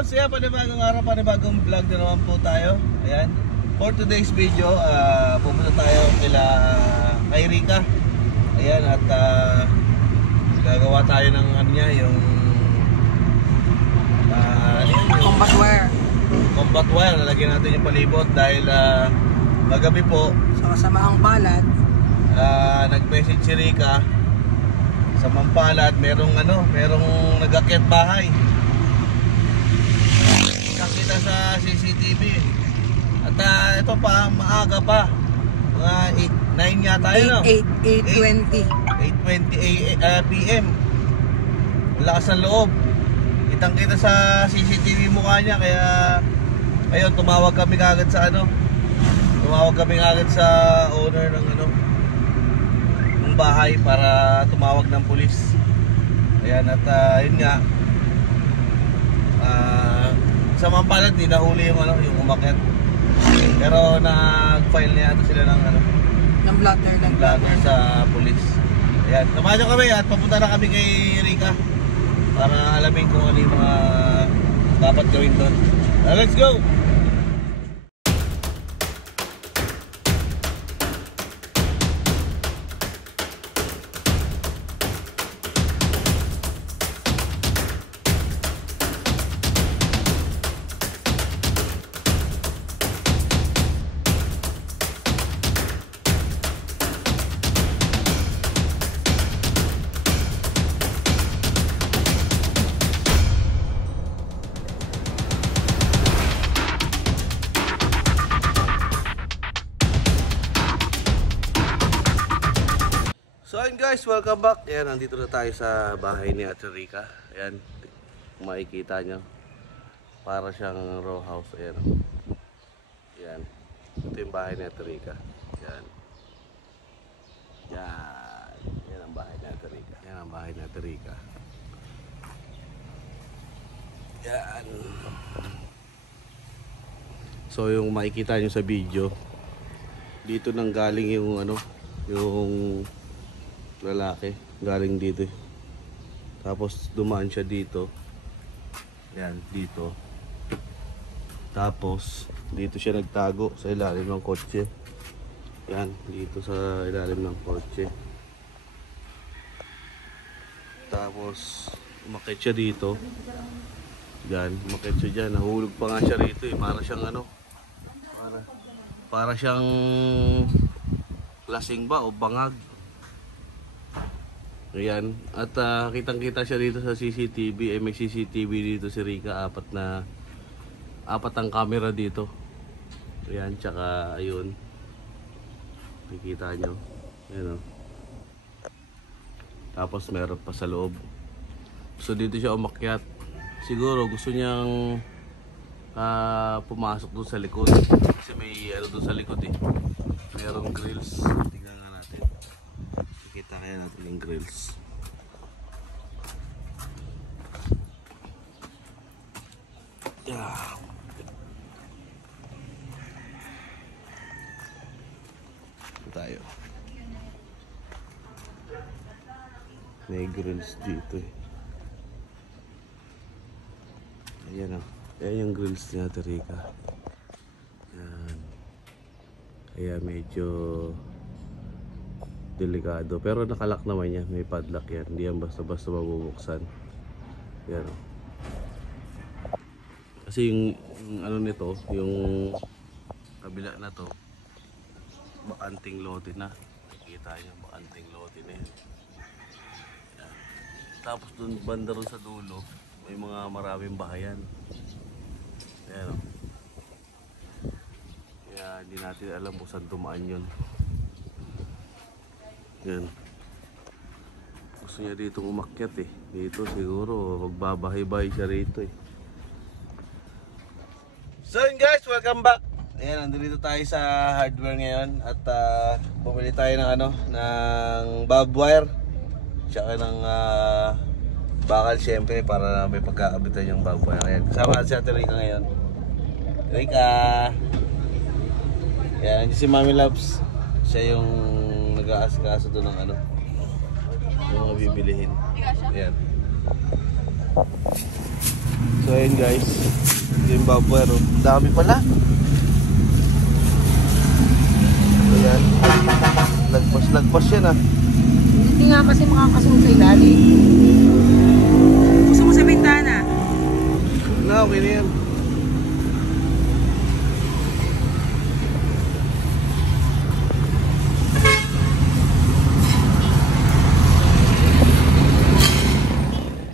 Loves! Ayan, panibagong araw, panibagong vlog na naman po tayo. Ayan. For today's video, pupunta tayo kay Rika. Ayan, at gagawa tayo ng ano niya, yung combat wire. Combat wire, lalagyan natin yung palibot dahil magabi po sa Kasamaang Palad, nag-message si Rika sa Mampalad, merong nag-akyat bahay. Nakita sa CCTV. At ito pa, maaga pa. Mga 9 yata yun. 8:20 PM. Lakas ng loob. Kitang kita sa CCTV mukha niya, kaya ayun, tumawag kami kagad sa owner ng ng bahay para tumawag ng pulis. Ayan, at yun nga, sa Mampalad di nahuli yung umakyat. Pero nag-file niya sila ng blatter sa pulis. Ayan, samahan nyo kami at papunta na kami kay Rika para alamin kung ano yung mga dapat gawin doon. Let's go! So ayun guys, welcome back. Ayan, nandito na tayo sa bahay ni Ate Rika. Ayan, kung makikita nyo, para siyang row house. Ayan, ayan, ito yung bahay ni Ate Rika. Ayan, yan, yan ang bahay ni Ate Rika. Yan ang bahay ni Ate Rika. Yan. So yung makikita nyo sa video, dito nang galing yung yung lalaki, galing dito. Tapos dumaan siya dito. Yan, dito. Tapos dito siya nagtago sa ilalim ng kotse. Yan, dito sa ilalim ng kotse. Tapos umakyat siya dito. Yan, umakyat siya dyan. Nahulog pa nga siya rito eh. Para siyang para siyang lasing ba o bangag. Ayan, at kitang-kita siya dito sa CCTV. May CCTV dito si Rika, apat ang camera dito. Ayan, tsaka ayun, nakikita nyo. Ayan, tapos meron pa sa loob. So dito siya umakyat. Siguro gusto niyang pumasok doon sa likod, kasi may doon sa likod eh, merong grills. Tingnan nga natin, kita kaya natin yung grills. Yeah. Ito tayo, may grills dito eh. Ayan o, ayan yung grills ni Ate Rika. Ayan, kaya medyo delikado, pero nakalak naman yan, may padlock yan, hindi yan basta-basta mabubuksan. Yan. Kasi yung nito, yung kabila na to, bakanting lote na. Nakikita nyo, bakanting lote na yan. Yan. Tapos dun banda ron sa dulo, may mga maraming bahayan. Yan. Kaya hindi natin alam kung saan dumaan yun. Yan. Gusto niya dito umakyat eh. Dito siguro magbabahay-bahay siya rito eh. So yun guys, welcome back. Ayan, nandito tayo sa hardware ngayon. At bumili tayo ng barbed wire, tsaka ng bakal syempre, para may pagkakabitan yung barbed wire. Ayan, kasama natin si Ate Rika ngayon. Rika! Ayan, si Mami Loves. Siya yung nag-aasikaso doon ng yung mga bibilihin. Ayan. So ayun guys, yung bubwer, oh. Dami pala. Ayan. Lagpas yan ah. Hindi nga kasi makakasunod sa ilalim. Gusto mo sa bintana? Na, okay na yan.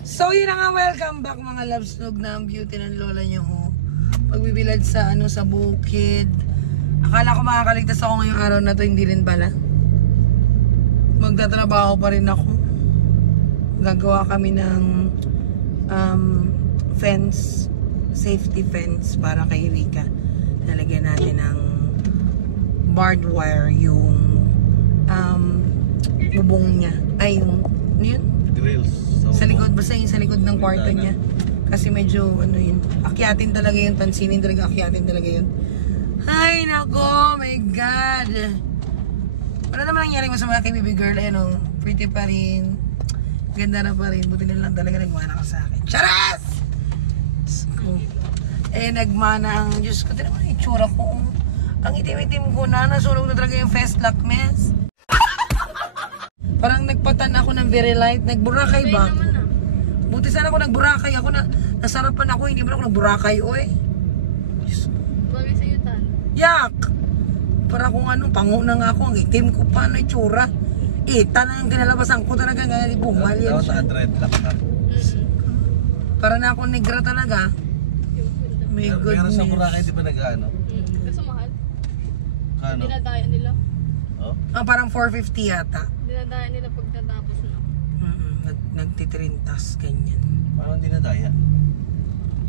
So yun na nga, welcome back mga labsnog na ang beauty ng lola nyo. Pagbibilad sa sa bukid. Akala ko makakaligtas ako ngayong araw na to, hindi rin pala. Magtatrabaho pa rin ako. Gagawa kami ng fence, safety fence para kay Rika. Nalagyan natin ng barbed wire yung bubong niya. Ay, yung ano yun? Grills. Sa likod, basta yung sa likod ng kwarto niya. Kasi medyo, ano yun, akyatin talaga yun, pansinin talaga, akyatin talaga yun. Ay, nako, my God. Wala naman nangyari masama kay baby girl, ano, pretty pa rin. Ganda na pa rin, buti na lang talaga nagmana ka sa akin. Charas! Nagmana ang, Diyos ko, tinan mo na itsura ko. Ang itim-itim ko na, nasunog na talaga yung Festlock mess. Parang nagpatan ako ng very light. Nagburakay ba? Buti sana ako nagburakay. Ako na, nasarapan ako. Hindi mo ako nagburakay, oy. Bagay sa yutan. Yak! Para kung ano, pango na nga ako. Ang itim ko pa, ano itsura. Tanang kinalabasan ko talaga. Nga, bumal yan siya. Para na ako negra talaga. May goodness. Pero sa Boracay, di ba nag-ano? Kaso mahal. Ano? Dinadaya nila. Oh? Parang 450 yata. Dinadaya nila pagtatapos na. Nagtitrintas, ganyan. Parang hindi na daya.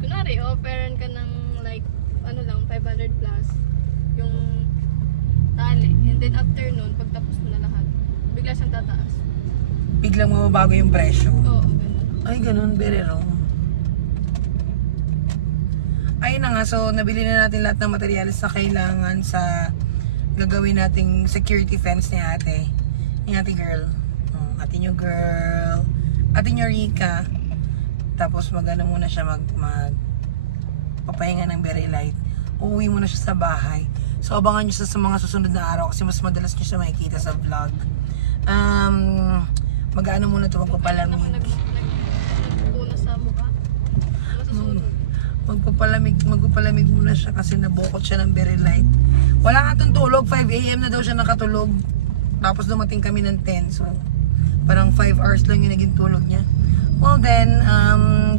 Kunwari, offeran ka ng like, ano lang, 500 plus yung tali. And then after nun, pagtapos mo na lahat, bigla siyang tataas. Biglang mababago yung presyo. Oo, ganun. Ay, ganun, very wrong. Ayun na nga, so nabili na natin lahat ng materials na kailangan sa gagawin nating security fence ni ate. Ni ate girl. Ate nyo girl. Ate nyo Rika. Tapos magano muna siya papahinga ng very light. Uuwi muna siya sa bahay. So abangan nyo sa mga susunod na araw kasi mas madalas nyo siya makikita sa vlog. Mag-ano muna ito, magpapalamig. Nagpunas sa mukha. Masusunod. Magpapalamig muna siya kasi nabukot siya ng very light. Wala nga itong tulog, 5 AM na daw siya nakatulog. Tapos dumating kami ng 10, so parang 5 hours lang yung naging tulog niya. Well then,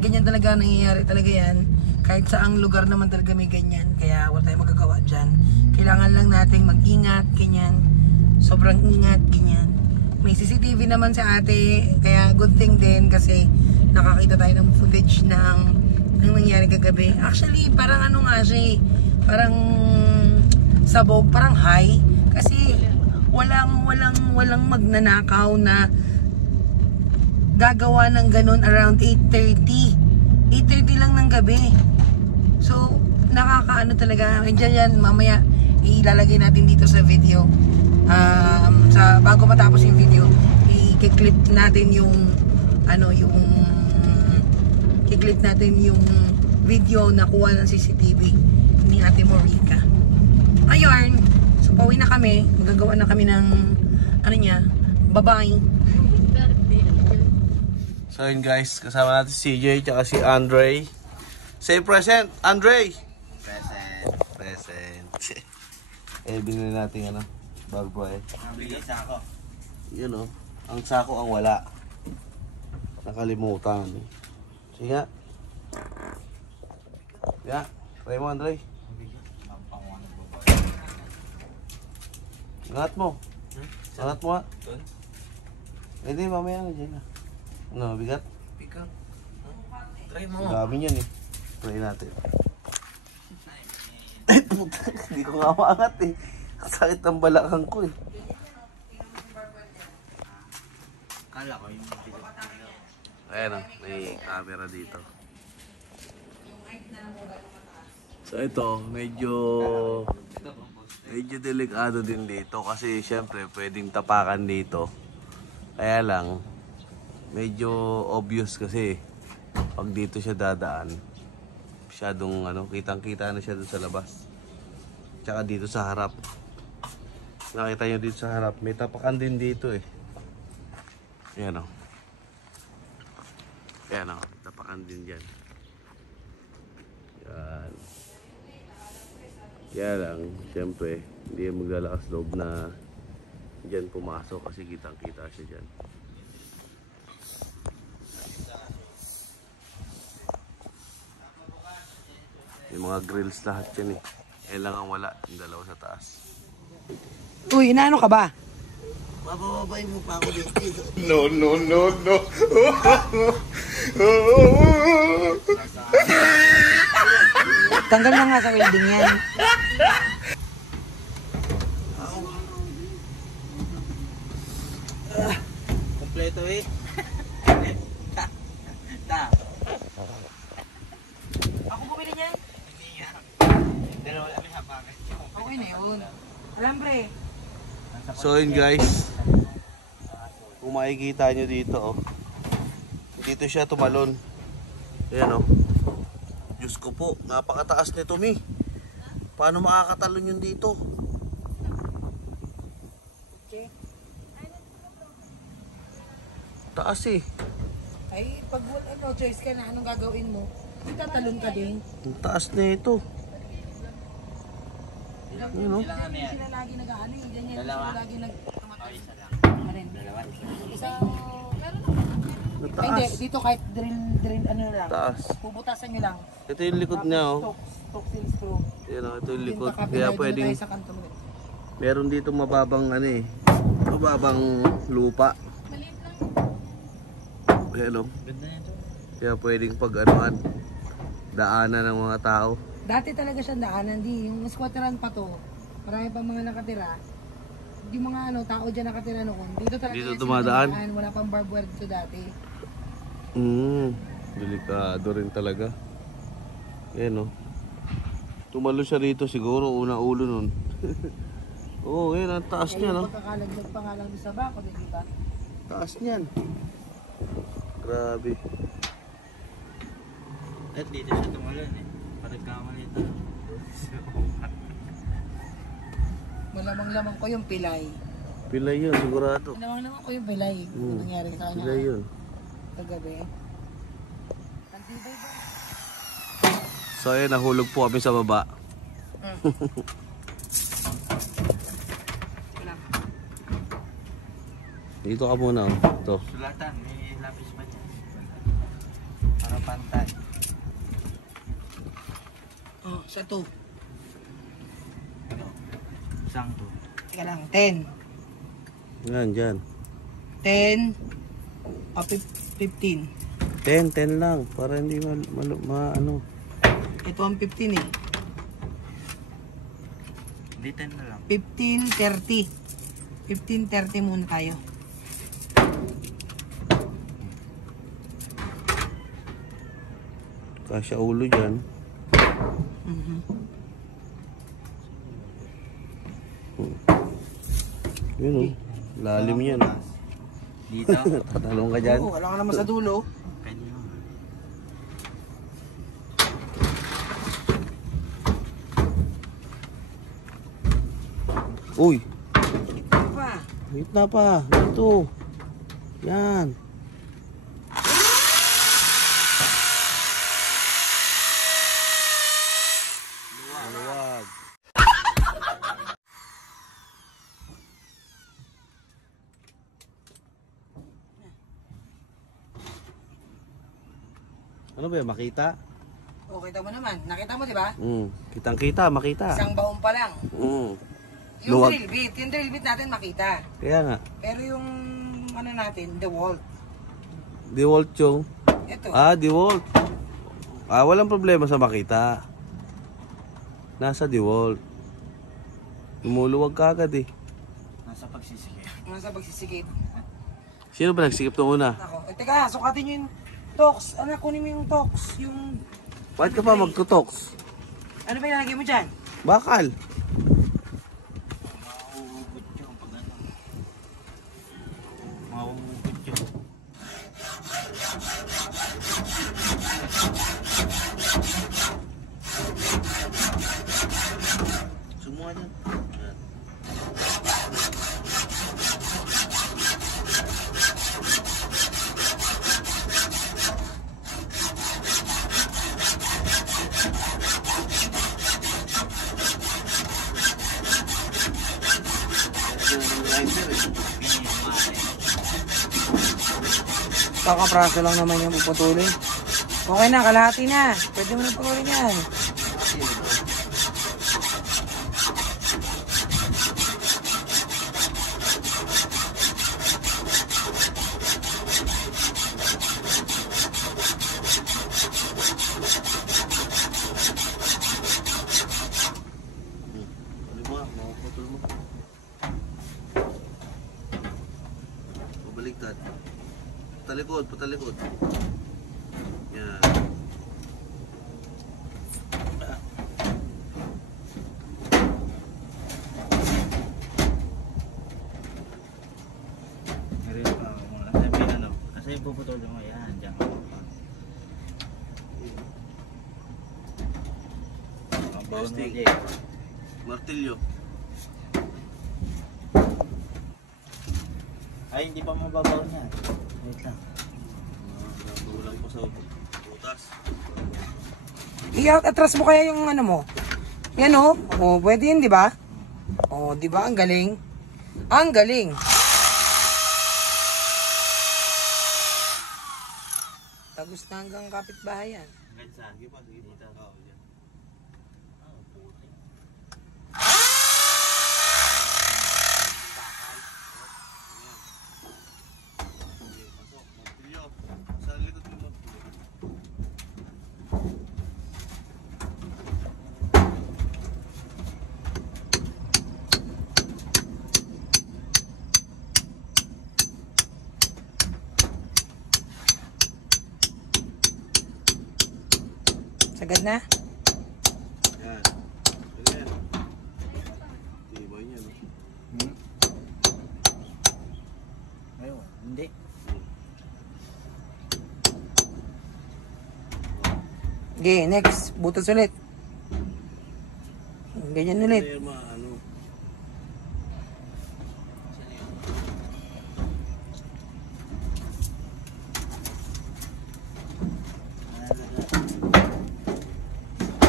ganyan talaga nangyayari talaga yan. Kahit saang lugar naman talaga may ganyan. Kaya wala tayong magagawa dyan. Kailangan lang nating mag-ingat, ganyan. Sobrang ingat, ganyan. May CCTV naman sa ate, kaya good thing din kasi nakakita tayo ng footage ng nangyari kagabi. Actually, parang ano nga siya, parang sabog, parang high. Kasi walang magnanakaw na gagawa ng ganun around 8:30. 8:30 lang ng gabi. So, nakakaano talaga. Diyan yan, mamaya ilalagay natin dito sa video. Bago matapos yung video, i-clip natin yung i-clip natin yung video na kuha ng CCTV ni Ate Morika. Ayun, so pauwi na kami. Magagawa na kami ng bye-bye. So yun guys, kasama natin si CJ tsaka si Andre. Say present, Andre! Present. Binili natin barbed wire. Nabigay sako. Yun o, ang sako ang wala. Nakalimutan. Sige nga. Yeah, try mo Andre. Angat mo. Angat mo nga. Hindi, mamaya na dyan na. Ano, bigat? Bigat. Try mo. Dami yan eh. Try natin. Ay, puta. Hindi ko nga maangat eh. Sakit ang balakang ko eh. Kala ko yung ayan o, may camera dito. So ito, medyo delikado din dito kasi syempre pwedeng tapakan dito. Kaya lang, medyo obvious kasi pag dito siya dadaan, masyadong kitang-kita na siya doon sa labas. Tsaka dito sa harap. Nakita nyo dito sa harap, may tapakan din dito eh. Ayan o. Ayan o, tapakan din dyan. Yan. Kaya lang, siyempre, hindi yung maglalakas loob na dyan pumasok kasi kitang-kita siya dyan. Yung mga grills lahat yan eh. Yan lang ang wala, yung dalawa sa taas. Uy, inaano ka ba? Mabababay mo pa ako dito. No, no, no, no. Tanggal na nga sa welding yan. Kompleto eh. Ako bumili niyan? Okay na yun. Alambre. So yun guys, kung makikita nyo dito dito siya tumalon. Ayan Diyos ko po, napakataas nito mi. Paano makakatalon yun dito? Okay. Taas eh. Ay, pag wala choice ka na, anong gagawin mo? Tatalon ka din. Ang taas na ito. Ano? Sila lagi nag-ano eh. Ganyan sila lagi nag-tumatay. Isang... Ay, hindi. Taas. Dito kahit drill, ano lang. Taas. Puputasan nyo lang. Ito yung likod niya Stock seal screw. Ayan ito yung likod. Then, Kaya kakapila, pwedeng, doon tayo sa kanto mo. meron dito mababang mababang lupa. Maliit lang. Ayan Kaya pwedeng daanan ng mga tao. Dati talaga siyang daanan, di. Yung squatteran pa to, marami pa mga nakatira. Yung mga tao dyan nakatira noon. Dito talaga Dito sila dumadaan? dumadaan. Wala pang barbed wire dito dati. Delikado rin talaga. Ayan Tumalo siya rito siguro, una ulo nun. Oo, ayan, ang taas niya Pagkakalaglag pa nga lang sa bako, di ba? Taas niyan. Grabe. At dito siya tumalon eh. Pagkamali ito. Malamang-lamang ko yung pilay. Pilay yun, sigurado. Malamang-lamang ko yung pilay. Ano nangyari sa kanya? Pilay yun. Kagabi. Tantibay ba? So ayan, nahulog po kami sa baba. Dito ka muna Ito. Sulatan, may lapis pa dyan. Para pantay. Oh, sa 2. Ano? Isang to. Teka lang, 10. Yan, dyan. 10. 15. 10 lang. Para hindi ano. Ito ang 15 eh. Hindi 10 na lang. 15.30. 15.30 muna tayo. Kasya ulo dyan. Yun lalim yan. Dito? Tatalong ka dyan. Oo, wala ka naman sa dulo. Pwede naman. Uy, Ito pa. gitna pa. Dito. Yan. Luwag. Ano ba yan? Makita? O, kita mo naman. Nakita mo, di ba? Kitang-kita, makita. Isang baon pa lang. Yung Luwag. drill bit natin makita. Kaya nga. Pero yung ano natin, the wall. DeWalt yung. Ito. DeWalt. Walang problema sa makita. Nasa DeWalt. Lumuluwag ka agad eh. Nasa pagsisikip. Nasa pagsisikip. Sino ba nagsikip nung una? Ako. Teka, sukatin nyo yung tox. Anak, kunin mo yung tox. Yung... Bakit ka pa magtutoks? Ano ba ilalagay mo dyan? Bakal. Mauugot yun pag ano. Mauugot yun. nga dyan. Yan. Kakapraso lang naman yung puputulin. Okay na, kalahati na. Pwede mo na pagulin yan. Baliktad. Patalikod, patalikod. Yan. Meron pa ako mga sabihin ano. Kasi puputol mo yan. Diyan ka pa. Ang bawon mo Testing. dyan. Martilyo. Ay, hindi pa mababaw na. Wait lang. Nabulang pa sa butas. I-atras mo kaya yung ano mo. Yan o. Oh, pwede yun, di ba? Oh, di ba? Ang galing. Ang galing. Tagos na hanggang kapitbahay yan. Hanggang saan? Sige pa, sige pa. Oo, yan. Ah, puti. Sige, pasok. Martilyo. Sa likod mo martilyo. Sagad na? Yan. Ganyan. Tibay niya, no? Ayun, hindi. Okay, next. Butas ulit. Ganyan ulit. Ano yung ano?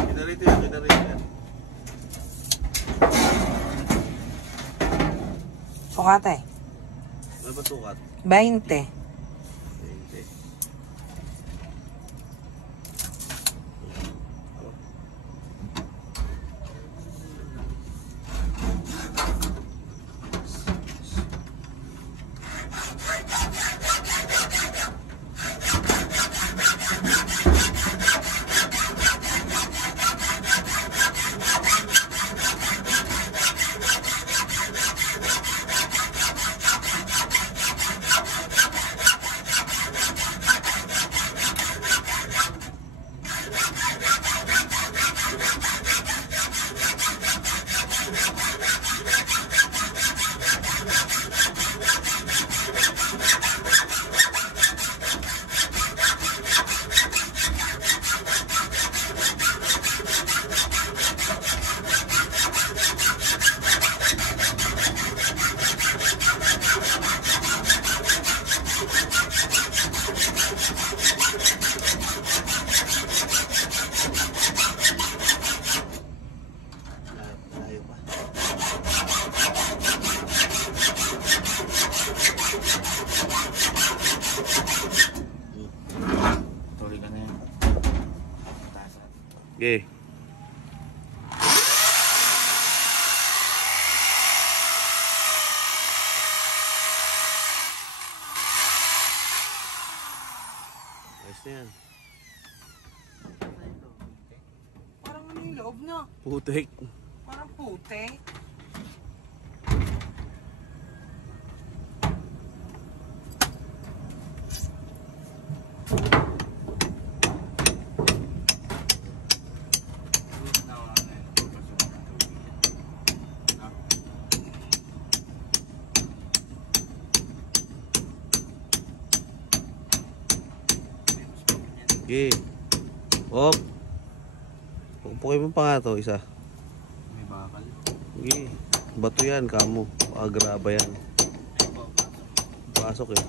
Kinarito yan, kinarito yan. Sukatay. Ano ba sukat? 20. 20. Layo pa. Tuloy ka na yan. Tasan. Okay. Ayos na yan. Parang ano yung loob na? Putik. Parang puti. Okay. Op. Pupukin mo pa nga to, isa. May bakal. Sige. Bato yan, kamo. Graba yan. Pasok eh.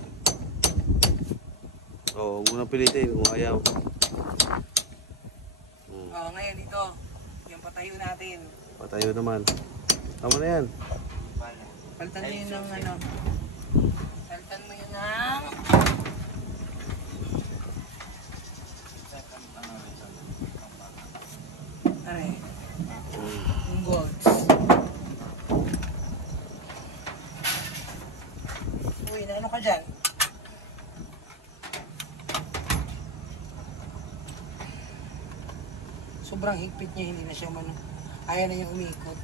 Oo, huwag mo nang pilitin kung ayaw. Ngayon dito. Yung patayo natin. Patayo naman. Tama na yan. Palitan mo yun ng ano. Palitan mo yun ng... Aray. Yung bolts. Uy, na ano ka dyan? Sobrang higpit niya, hindi na siya ayaw na niya umikot.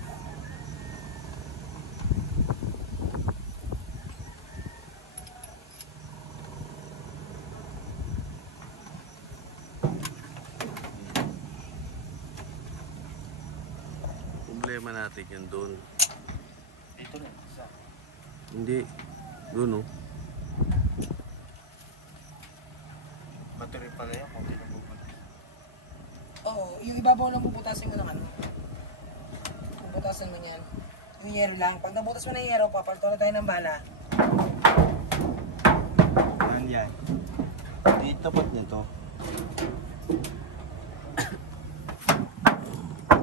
Problema natin yun doon. Dito rin, isa. Hindi. Doon oh. Battery pala yan, kung di na pupunta. Oo, yung ibabaw lang puputasin mo naman. Puputasin mo yan. Yung yero lang. Pag nabutas mo na yung yero, papalto na tayo ng bala. Ano yan? Di tapat nito.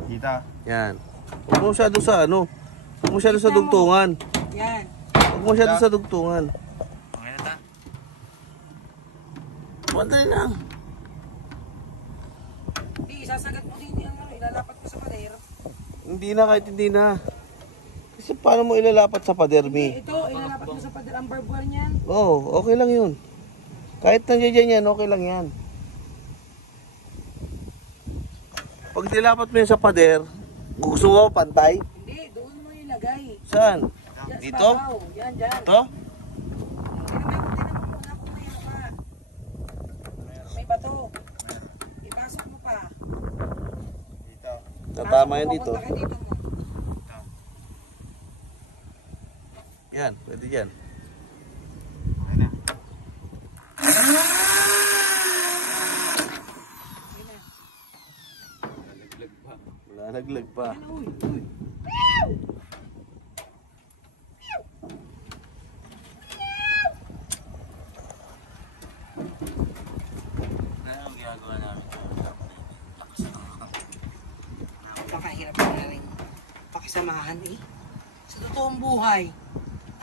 Kita. Yan. Huwag mo masyado sa ano. Huwag mo masyado sa dugtungan. Yan. Huwag mo masyado sa dugtungan. Okay na ta? Madali lang. Isasagat mo din yan. Ilalapat mo sa pader. Hindi na kahit hindi na. Kasi paano mo ilalapat sa padermi? Ito, ilalapat mo sa pader. Ang barbed wire niyan. Oo, okay lang yun. Kahit nandiyan yan, okay lang yan. Pag nilapat mo yun sa pader, gusto mo pantay? Hindi, doon mo ilagay. Saan? Yan, sa Dito? babaw. Yan, dyan. Ito? Tinan mo muna kung may ano ka. May bato. Ipasok mo pa. Dito. Tatama yan dito. Papunta ka dito mo. Yan, pwede yan. Okay na. Nalaglag pa. Uy, uy. Ano ang ginagawa namin? Napakahirap na rin pakisamahan eh. Sa totoong buhay,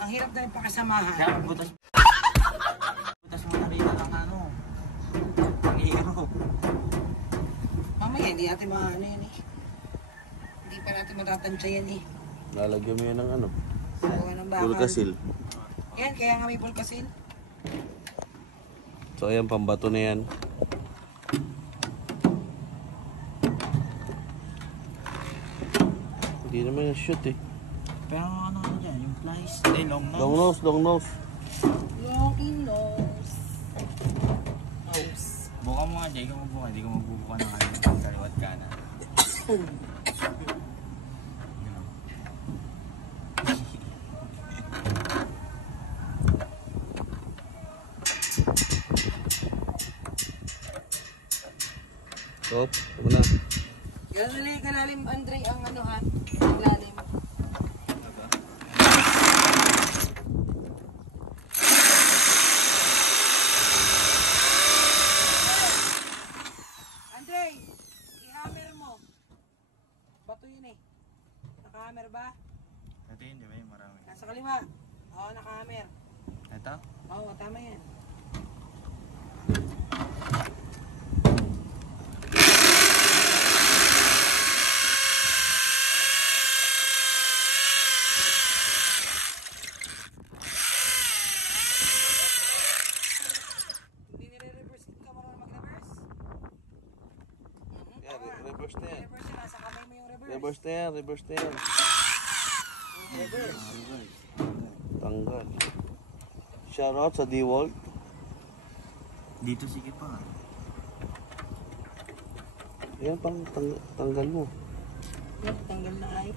ang hirap na rin pakisamahan. Kaya butas. Butas mo na dito ng ano. Ang hero. Mamaya, hindi natin maano yan eh. Hindi pa natin matatansya yan eh. Lalagyan mo yan ng ano? Gawa ng bakal. Bulkasil. Yan, kaya nga may bulkasil. So ayan, pambato na yan. Hindi naman yung shoot eh. Pero ano dyan? Yung flies? Long nose. Long nose, long nose. Long in nose. Nose. Buka mo nga, Jay. Ikaw magbuka. Hindi ko magbubuka ng ano. Kaliwat ka na. Stop. Ito na. Ganun kalalim, Andre, ang ano ha? Ang lalim. Andre, i-hammer mo. Bato yun eh. Naka-hammer ba? Ito yun, di ba? Yung marami. Nasa kaliwa. Oo, naka-hammer. Ito? Oo, tama yan. Hindi nire-reverse. Hindi ka marunong mag-reverse? Yan, reverse na yan. Reverse yun. Nasa kamay mo yung reverse. Reverse na yan, reverse na yan. Reverse. Tanggal. Shoutout sa D-Walt. Dito sige pa. Yan, tanggal mo. Yan, tanggal na ay.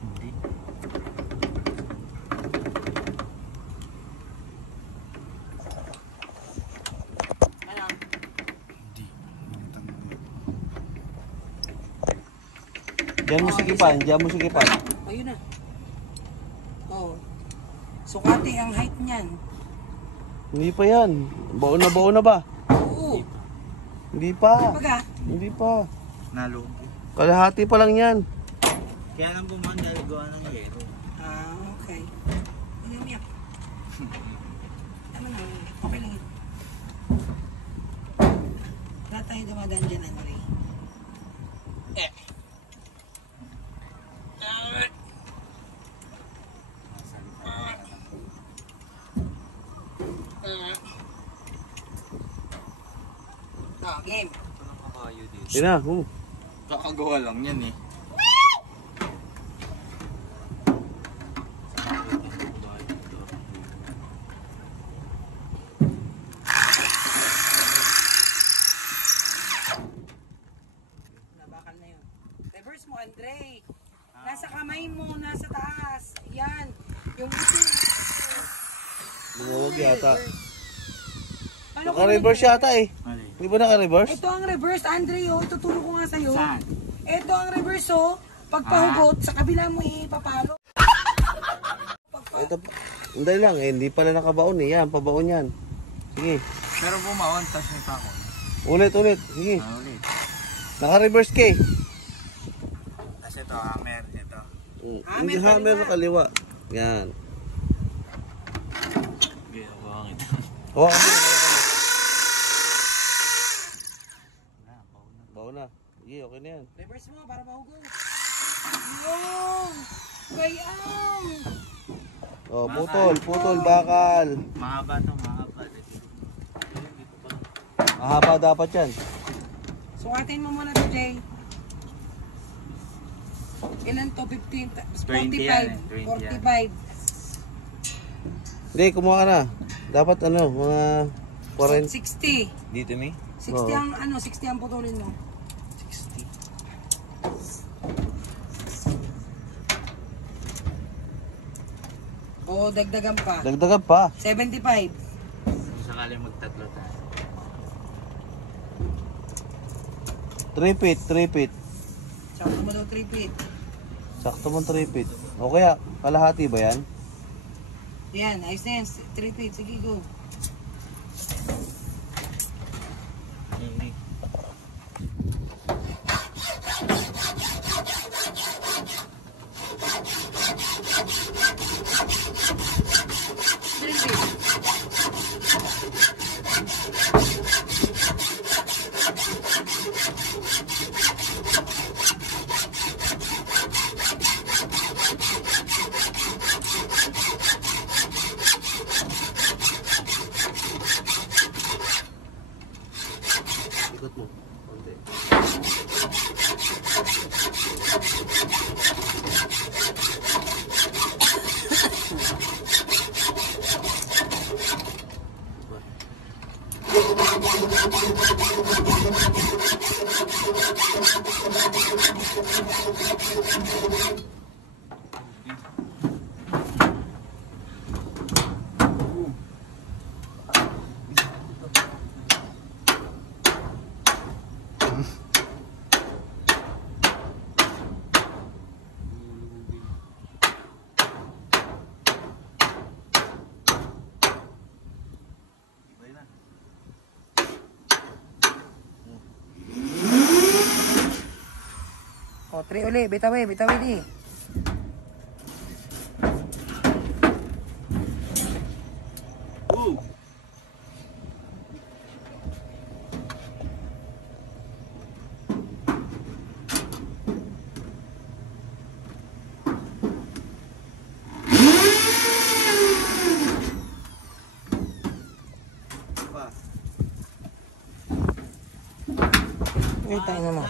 Hindi. Ano? Hindi. Hindi tanggal. Diyan mo sikipan, diyan mo sikipan. O ayun na. Oh. Sukati ang height niyan. Hindi pa yan. Baon na ba? Oo. Hindi pa. Baga? Hindi pa. Nalugi. Kalahati pa lang yan. Kaya nang bumaan dahil gawa ng yero. Ah, okay. Umiyak. Ano na, okay lang yun. Wala tayo dumadaan dyan, Andre. Game. Ito ng kakayo dito. Yun na. Kakagawa lang yan eh. Nabakal na yun. Reverse mo, Andre. Nasa kamay mo, nasa taas. Yan. Yung itim. Lumuwag yata. Paano ko Naka-reverse yata eh. Mali. Di ba naka-reverse? Ito ang reverse, Andre. Oh. Ituturo ko nga sa'yo. Saan? Ito ang reverse, oh. Pagpahugot, sa kabila mo ipapalo. Ito pa. Hindi lang eh. Hindi pala nakabaon eh. Yan, pabaon yan. Sige. Pero bumaon, tas may pa ako. Ulit. Sige. Ulit. Naka-reverse ka eh. Tas ito, hammer. Ito. Hindi hammer sa kaliwa. Yan. Ginagawa kita. Oh, baon na. Sige, okay na yan. Reverse mo para mahugot. Yung! Gayang! Oh, putol, bakal. Mahaba to, mahaba. Mahaba dapat yan. Sukatin mo muna to, Jay. Ilan to? 15? 20 yan eh, 20 yan. 45. Hindi, kumuha ka na. Dapat ano, mga 40. 60. Dito mi? 60 Oo. ang ano, 60 ang putulin mo. 60. O dagdagan pa. Dagdagan pa. 75. Sakaling magtatlo tayo. 3 feet. Sakto mo daw 3 feet. Sakto mong 3 feet. O kaya, kalahati ba yan? Yan, ayos na yan. 3 feet. Sige, go. Ikot mo. Konti. O, 3 uli. Bitawi di. Ay, tayo mo.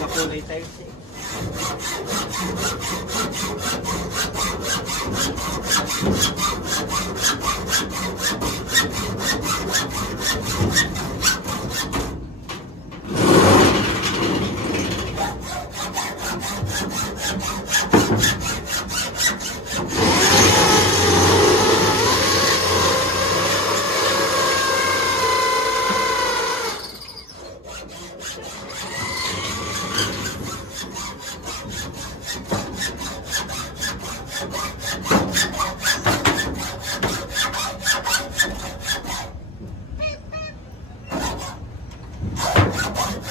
Nakulay tayo siya.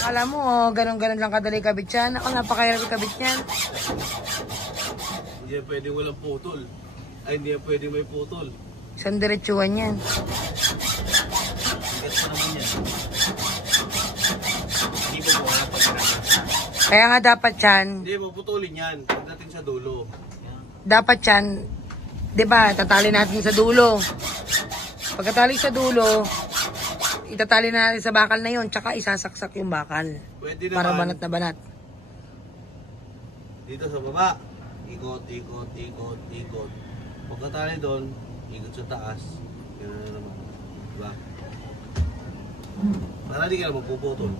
Akala mo, oh, ganun-ganun lang kadali kabit yan. Ako, napakahirap kabit yan. Hindi yan pwedeng walang putol. Ay, hindi yan pwedeng may putol. Isang diretsuhan yan. Bigat pa naman yan. Hindi mo wala pagkakasa. Kaya nga dapat yan, Hindi, maputulin yan. Pagdating sa dulo. dapat yan, di ba, tatali natin sa dulo. Pagkatali sa dulo, itatali na natin sa bakal na yon, tsaka isasaksak yung bakal. Pwede naman. Para banat na banat. Dito sa baba. Ikot, ikot, ikot, ikot. Pagkatali doon, ikot sa taas. Ganun na naman. Diba? Para di ka na magpuputol.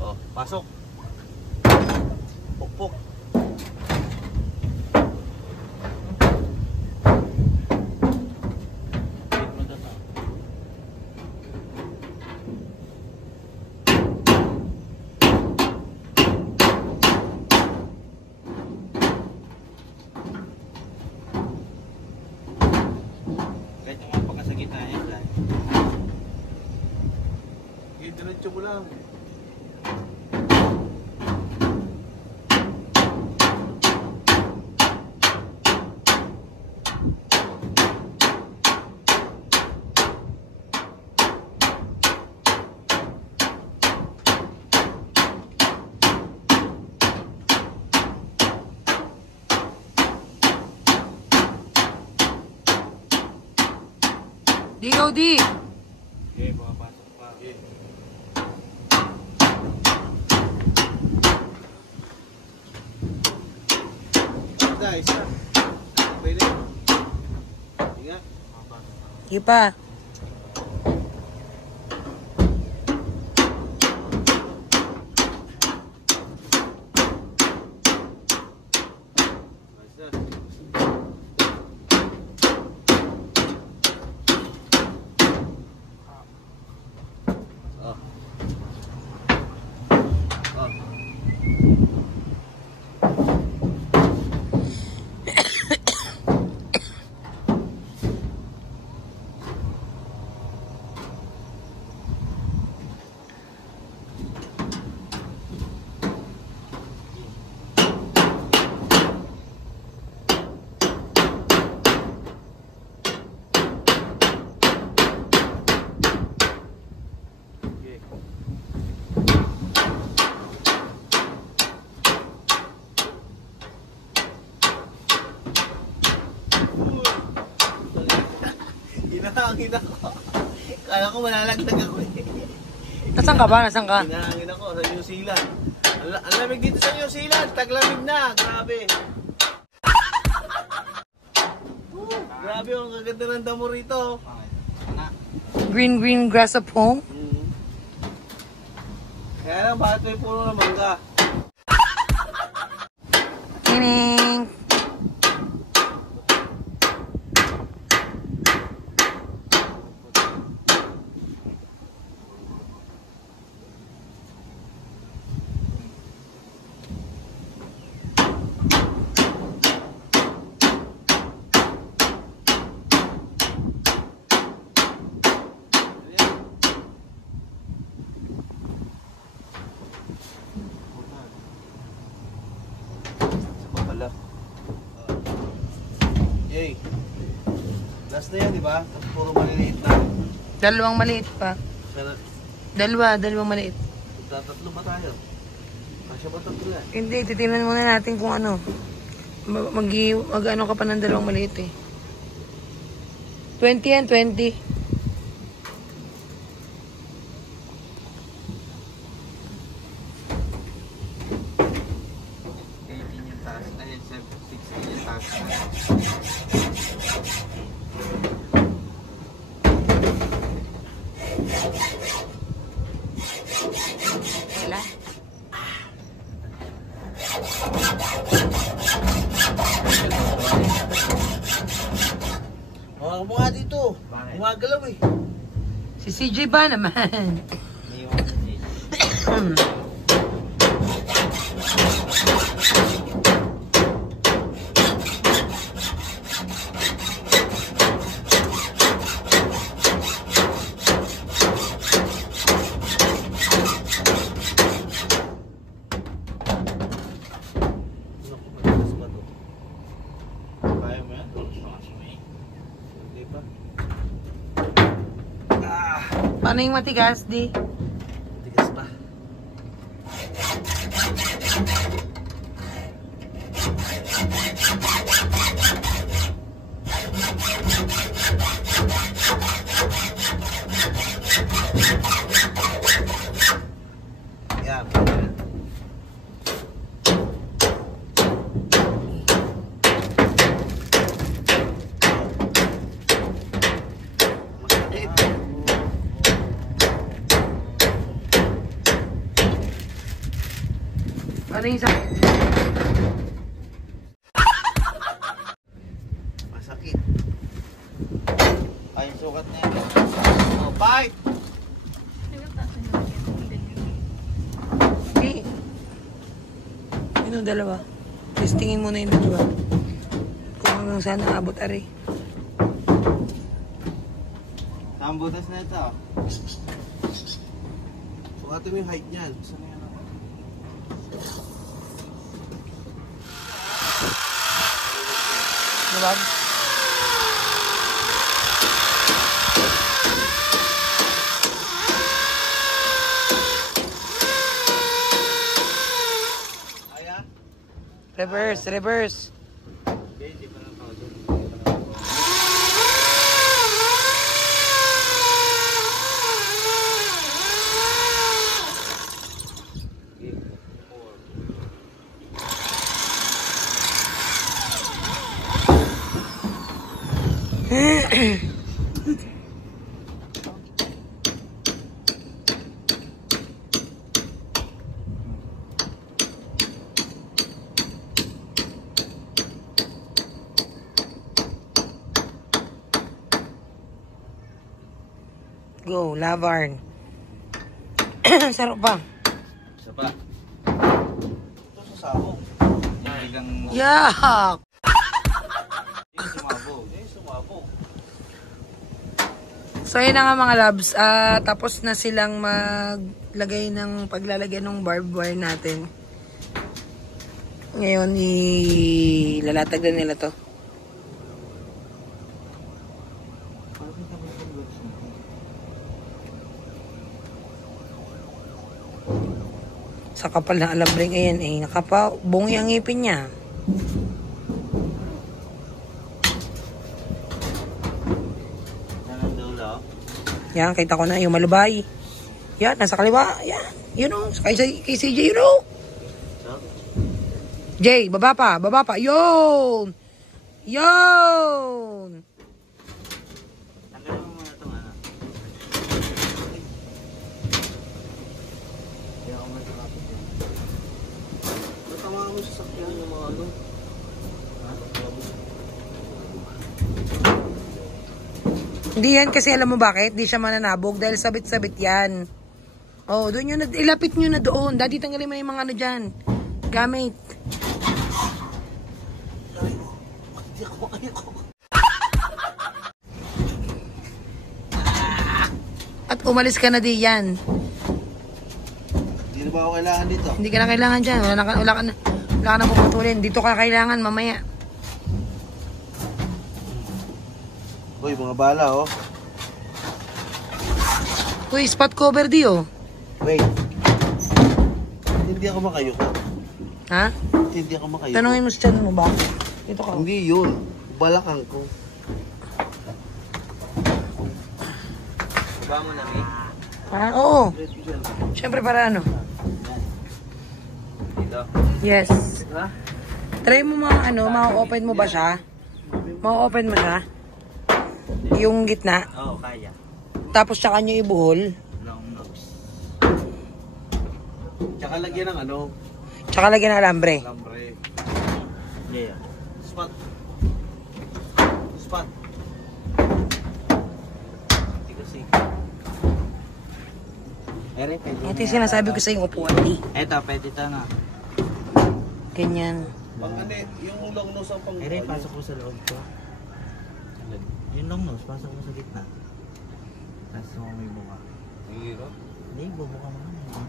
Oh, pasok. Pukpuk. Kahit yung mga pagkasagita yan dahil. Diretso mo lang. Di ikaw, di. Okay, makapasok pa. Okay. Guys, pwede. Ingat. Di pa. Nice na. Oh. Oh. Okay. Hinahangin ako. Kala ko malalagdag ako eh. Nasaan ka ba? Nasaan ka? Hinahangin ako sa New Zealand. Ang lamig dito sa New Zealand. Taglamig na. Grabe. Grabe ang kaganda ng damo rito. Green grass of home. Kaya lang, bakit may puno ng mangga? Tining. Wala. Yay. Last na yan, di ba? Tapos puro maliliit na. Dalawang maliit pa. Sana, Dalawang maliit. tatlo ba tayo? Kasya ba tatlo yan? Hindi, titingnan muna natin kung ano. Mag-ano ka pa ng dalawang maliit eh. 20 yan, 20. Yung taas, ay 16 yung taas. sila. Mga mukha dito. Bakit? Gumagalaw eh. Si CJ ba naman? Iniwan ko si Naku, matigas ba to? Kaya mo yan? Hindi pa. Paano yung matigas, di? Matigas pa. Yan. Paano yung sa... Masakit. Ay, yung sukat niya. Oh, bite! Di. Yun ang dalawa. Testingin mo na yung dalawa. Kung hanggang saan naabot, ari. Ang butas na ito. Sukatin mo yung height niyan. Diba? Kaya? Reverse, reverse. Hindi pa lang ako doon. Go, Lavarn. Sarap pa. Isa pa. Ito sa sabong. Biglang Yak! Sumabog. Sumabog. So yun na nga mga loves, tapos na silang maglagay ng paglalagay ng barbed wire natin. Ngayon, ilalatag na nila to. Sa kapal ng alambring, ayan eh, bungi ang ngipin niya. Yan, kita ko na yung malubay. Yan, nasa kaliwa. Yan, yun o. Kay CJ, yun o. Jay, baba pa. Yun! Yun! tanggalin mo muna itong ano. Hindi ako masakapit yan. Natama mo sa sakyan yung mga ano. Hindi yan kasi alam mo bakit? Di siya mananabog dahil sabit-sabit yan. Oh, doon yun. Ilapit nyo na doon. Dati tanggalin mo yung mga ano dyan. Gamit. At umalis ka na di yan. Hindi na ba ako kailangan dito? Hindi ka na kailangan dyan. Wala ka na puputulin. Dito ka kailangan mamaya. Uy, mga bala oh. Uy, spot cover di oh. Wait. Hindi ako makayuko. Ha? Hindi ako makayuko. Tanungin mo sa tiyan mo ba? Dito ka. Hindi yun. Balakang ko. Baba mo na, May. Ah, oo. Siyempre para ano? Dito. Yes. Ha? Try mo mga ano, ma-open mo ba siya? Ma-open mo siya? Yung gitna. Oo, kaya. Tapos tsaka nyo ibuhol. Long nose. Tsaka lagyan ng ano, Tsaka lagyan ng alambre. lambre. Yeah. Spot. Spot. Kasi. Ere, pwede Ito na yung yan. sinasabi ko sa yung upuan eh. Eto, pwede ito na. Ganyan. Pang ano, yung long nose ang pang... Ere, pasok mo sa loob ko. Yung long nose, pasok mo sa gitna. Tapos mo may bunga. Ang hirap. Hindi, bubuka mo naman.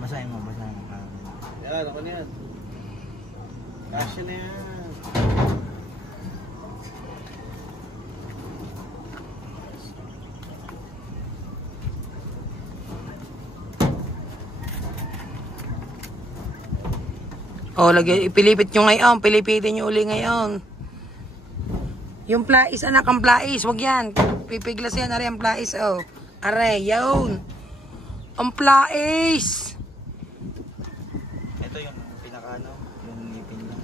Basahin mo, basahin mo. Yan, ako na yan. Kasya na yan. Oh, lagyan, ipilipit nyo ngayon. Pilipitin nyo uli ngayon. Yung plais, anak, ang plais. Wag yan. Pipiglas yan. Are, ang plais, oh. Are, yun. Ang plais. Ito yung pinaka-ano, yung ngipin niya.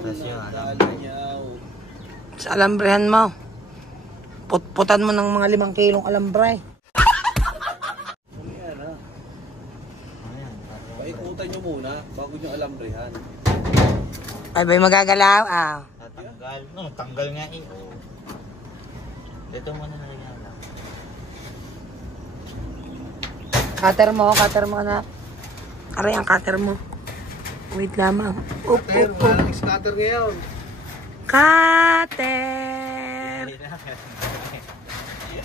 Tapos yun, Yaw. Sa alambrehan mo. Putputan mo ng mga 5 kilong alambre. Ano yan, ha? Ayan, Paikutan nyo muna bago nyo alambrihan. Ay, ba'y magagalaw? Ah. tatanggal. No, tanggal nga eh. Oh. Ito muna na rin lang. Cutter mo, anak. Aray, ang cutter mo. Wait lamang. Up, Pero up, up. wala nang scatter ngayon. Cutter!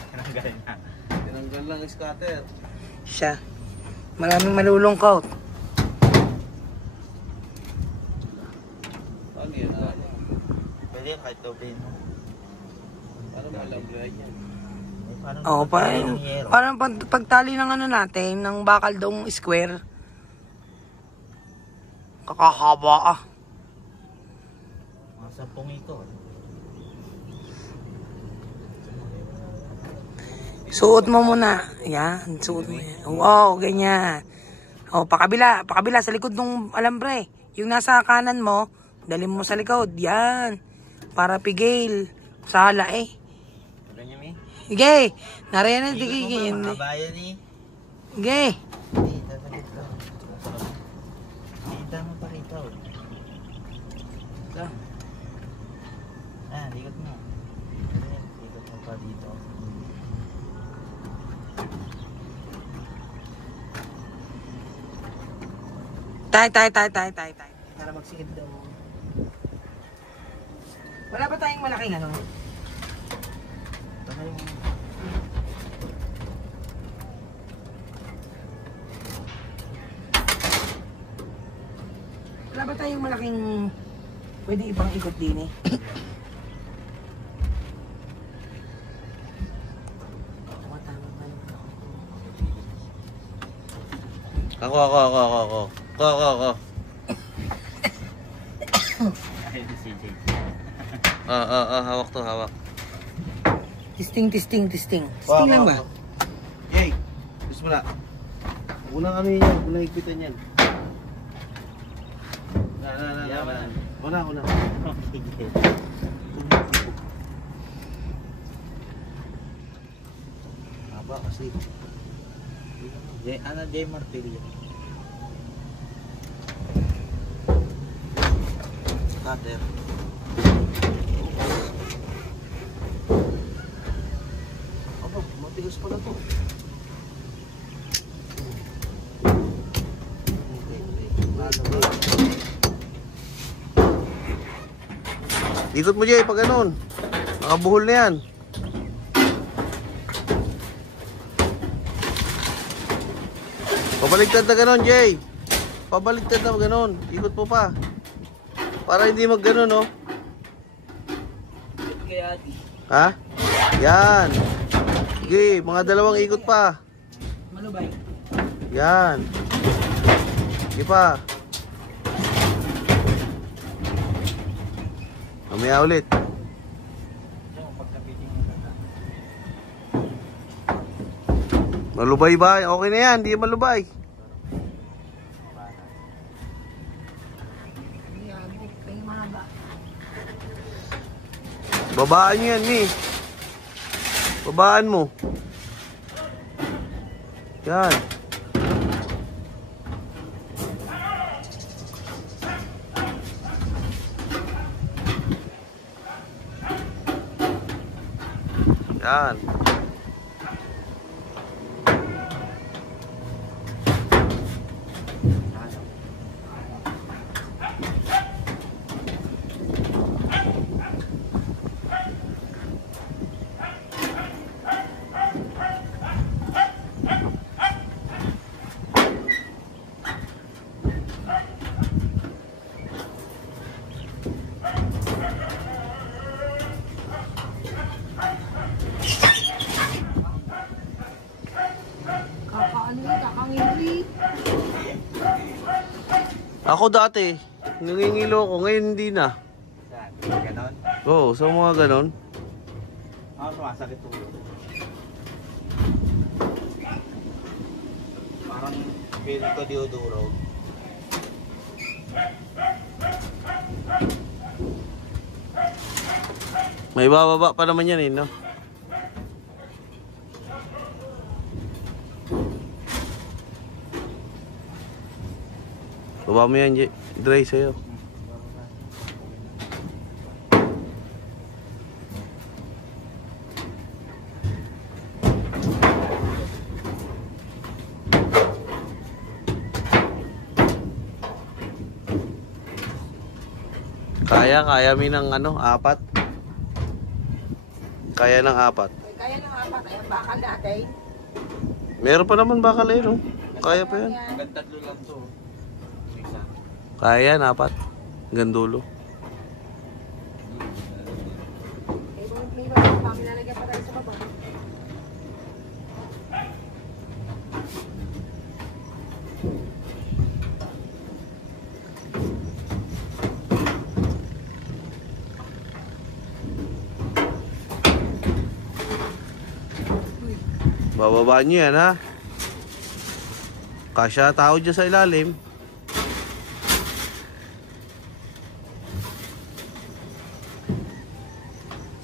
Tinanggal na. Tinanggal lang ang scatter. Siya. Maraming malulungkot. Ano yan, ha? Pwede yan kahit doble mo. Paano maalambrihan yan? Eh, parang Oo, yung yero. parang pagtali ng ano natin, ng bakal dong square. Kakahaba ah. Mga 10 ito. Suot mo muna. Yan, suot mo yan. Wow, ganyan. O, pakabila sa likod ng alambre. Yung nasa kanan mo, dalhin mo sa likod. Yan. Para pigil. Sa hala eh. Ganyan mi? Sige. Nariyan na, sige. Makabayan eh. Sige. Hindi, tatagit lang. Kita mo pa rito. Ah, likot mo. Likot mo pa dito. Tay. Para magsikid daw. Wala ba tayong malaking ano? Ito yung... Wala ba tayong malaking pwede ipang ikot din eh? Ako. Ayun si JJ. Hawak to, hawak. Testing. Testing lang ba? Yay! Gusto mo na. Unang ano yan, unang higpitan yan. Yaman. Una. Haba kasi. Ano, J. Martillo. Cutter. Aba, matigas pala to. Ikot mo, Jay, pag ganun. Nakabuhol na yan. Pabaligtad na ganun, Jay. Pabaligtad na ganun. Ikot mo pa. Para hindi mag ganun, no? Ha? Yan. Sige, mga 2 ikot pa. Malubay. Yan. Sige pa. Mamaya ulit. Malubay ba? Okay na yan, hindi malubay. Babaan nyo yan, Mi. Babaan mo. Yan. Yan. Ako dati, nangingilo ako, ngayon hindi na. Saan? Ganon? Oo, sa mga ganon. Ako sumasakit ulo. Parang feeling ko diudurog. May bababa pa naman yan eh, no? Baba mo yan, Dre, sa'yo. Kaya mi ng ano, 4. Kaya ng 4. Kaya ng 4, ayun, bakal natin. Meron pa naman bakal eh, no? Kaya pa yan. Hanggang 3 lang to. Isa. Kaya yan, 4. Hanggang dulo. May iba, lalagyan pa tayo sa baba. Bababa nyo yan, ha? Kasya tao dyan sa ilalim.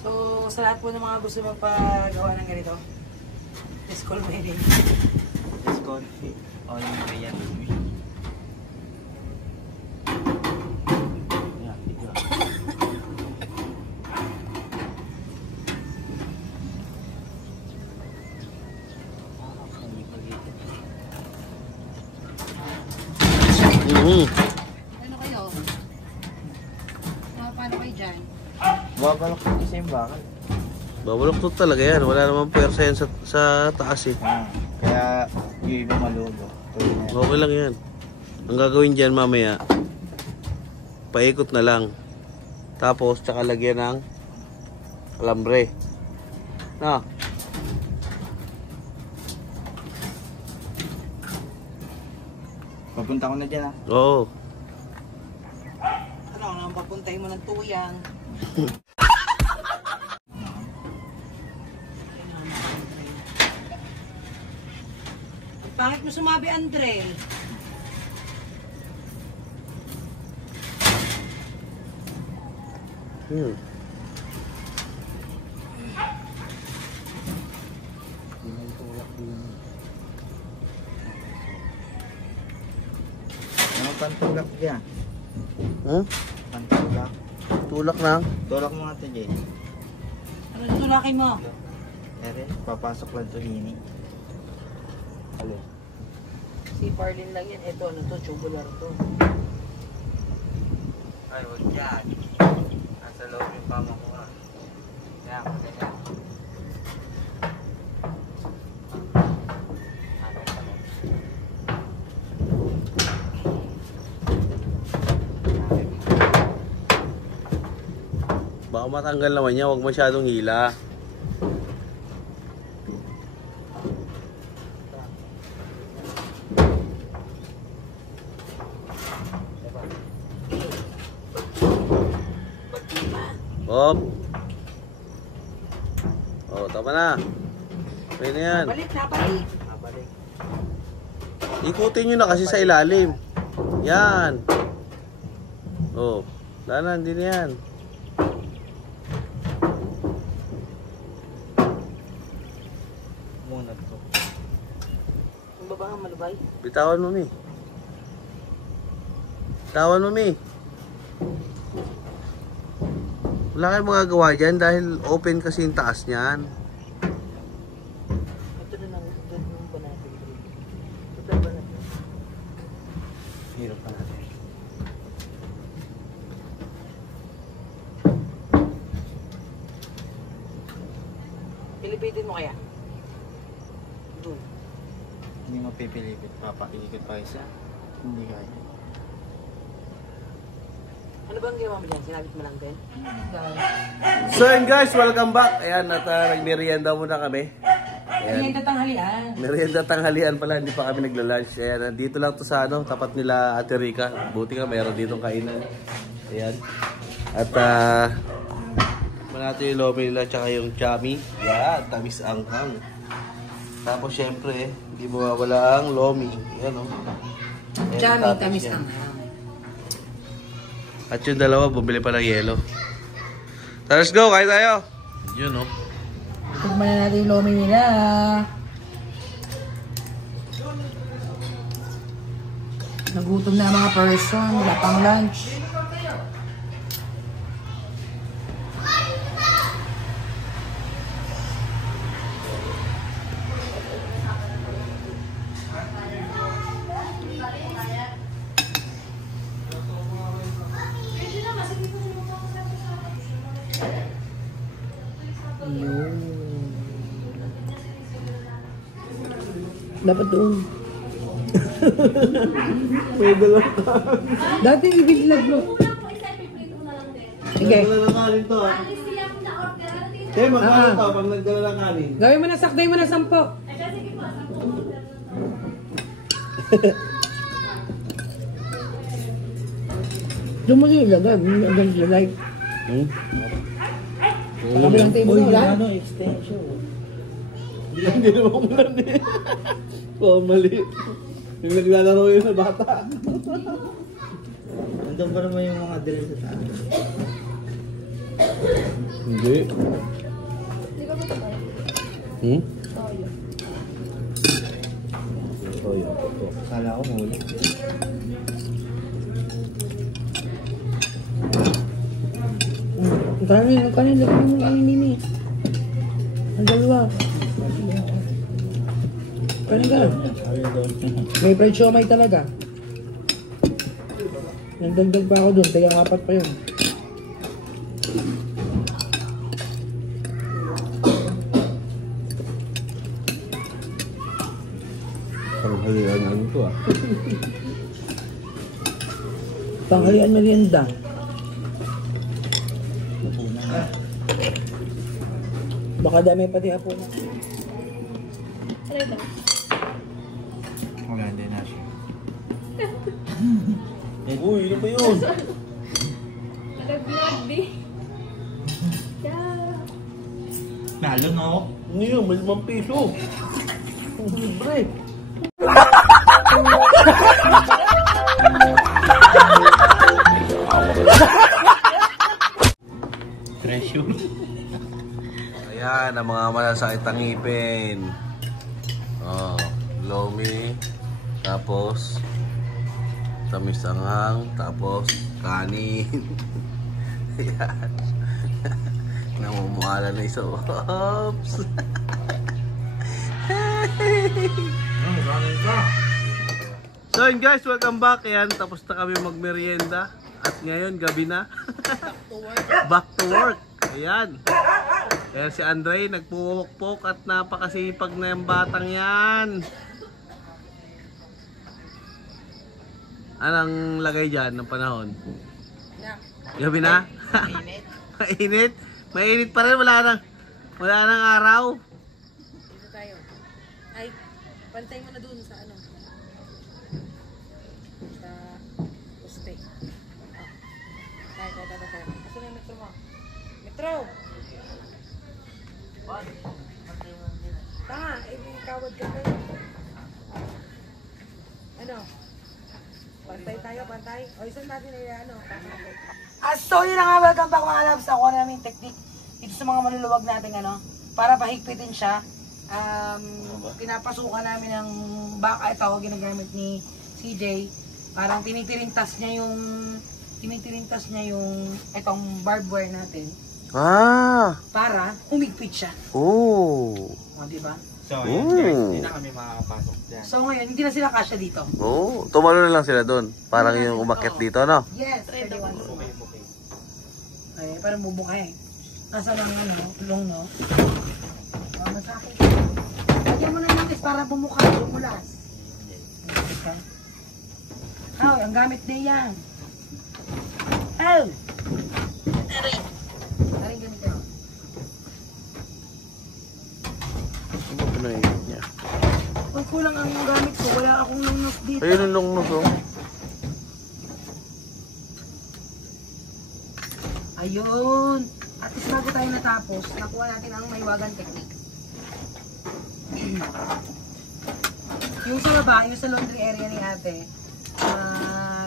So, sa lahat po ng mga gusto magpagawa ng ganito, let's call my name. Disconfit. O yung kaya. Yan, tiga. Ano kayo? Paano kayo dyan? Babalak ko kasi yung bakal. Babaloktot talaga yan. Wala naman pwersa yan sa taas eh. Kaya yung iba malulo. Okay lang yan. Ang gagawin dyan mamaya, paikot na lang. Tapos, tsaka lagyan ng alambre. Na. Papunta ko na dyan, ha? Oo. Ano, nang papuntay mo ng tuyang. Ang pangit mo sumabi, Andre. Ano pantulak dyan? Hmm? Pantulak. Tulak lang. Tulak mo nga ito, Jay. Ano tutulakin mo? Ere, papasok lang ito, Nini. Halo. Si Parlin lang yan. Ito, ano to, tubular to. Ay, huwag yan. Nasa loob yung pama ko, ha? Yan, yan. Baka matanggal naman niya. Huwag masyadong hila. Hop. Oh, tama na. Pwede na yan. Balik na, balik. Balik. Ikutin nyo na kasi sa ilalim. Yan. Oh. Wala na, hindi na yan. sabay. Bitawan mo, Mi. Bitawan mo, Mi. Wala kayong magagawa dyan dahil open kasi yung taas niyan. Ito na lang, ito na ba natin? Ito ba natin? Hirap pa natin. Pilipitin mo kaya? Doon. Hindi mapipilipit. Papaikot pa isa. Hindi kaya. Ano ba ang ginawa mo dyan? Sinabit mo lang din? So yun guys, welcome back. Ayan, at nagmerienda muna kami. Ayan. Merienda tanghalian. Merienda tanghalian pala, hindi pa kami nagla-lunch. Ayan, nandito lang to sa ano, tapat nila Ate Rica. Buti ka, mayroon ditong kainan. Ayan. At natin yung lomi nila tsaka yung chami. Yan, tamis anghang. Tapos syempre, hindi mawawala ang lomi. Ayan o. Chami, tamis anghang. At yung dalawa, bumili pa ng yelo. So, let's go, kain tayo. Yun o. Tignan na natin yung lomi nila. Nagutom na ang mga person. Wala pang lunch. Dapat doon. May dalawa. Dati i-vlog mo. Sige. Nagdala ng kanin to ha. Kaya magkano to pag nagdala ng kanin? Gawin mo na, sakday mo na 10. Doon mo yung ilagay. Doon yung ilagay. Sa kabilang table na wala. Ano, extension. Hindi naman ulan eh. Oh, mali. Yung naglalaro yun na bata. Nandun ba naman yung mga drill sa taas? Hindi. Hindi ka ba ito? Hmm? Toyo. Toyo. Kala ko muli. Kanin, lagyan mo ng kanin din eh. Ang dalawa. Kanin ka. May fried siomay talaga. Nagdagdag pa ako dun, kaya 4 pa yun. Panghalian ano to ah. Panghalian merienda. Baka dami pati hapon. Try lang. Wala, hindi na siya. Uy, ano ba yun? Nag-vlog di. Yeah. Nalo no? Ano yun? May 5 piso. Libre. Treasure. Ayan, ang mga malasakit ang ngipin. Oh, lomi. Tapos tamis anghang. Tapos kanin. Ayan. Namumuhala na isa. Oops. So yun guys, welcome back. Ayan, tapos na kami magmerienda. At ngayon, gabi na. Back to work. Ayan. Ayan si Andre, nagpupukpok at napakasipag na yung batang yan. Anong lagay dyan ng panahon? Gabi na? Mainit. Mainit? Mainit pa rin, wala nang araw. Dito tayo. Ay, pantay mo na dun sa ano. Sa poste. Tayo. Kasi na yung metro mo. Metro! Tama, may kawad ka na. Ano? Pantay tayo, pantay. O, isang natin ay ano. So yun na nga, welcome back mga loves. Ako na namin technique dito sa mga maluluwag natin ano. Para pahigpitin siya. pinapasukan namin ng baka. Ito, ginagamit ni CJ. Parang tinitirintas niya yung itong barbed wire natin. Ah! Para umigpit siya. Oh! O, diba? So, yun guys, hindi na kami makakapasok dyan. So ngayon, hindi na sila kasya dito. Oh, tumalo na lang sila doon. Parang yung umakyat dito, no? Yes, Try pwede daw. one. Okay. Ay, parang bubukay. Nasa lang long, no? Masakit. Lagyan mo na lang is para bumukay, bumulas. Oh, ang gamit na yan. Oh! Aray! Aray, ganito. Ano pinainit niya? Kung kulang ang gamit ko, wala akong nunok dito. Ayun ang long-nos, oh. Ayun! At least bago tayo natapos, nakuha natin ang maiwagan technique. Yung sa baba, yung sa laundry area ni ate,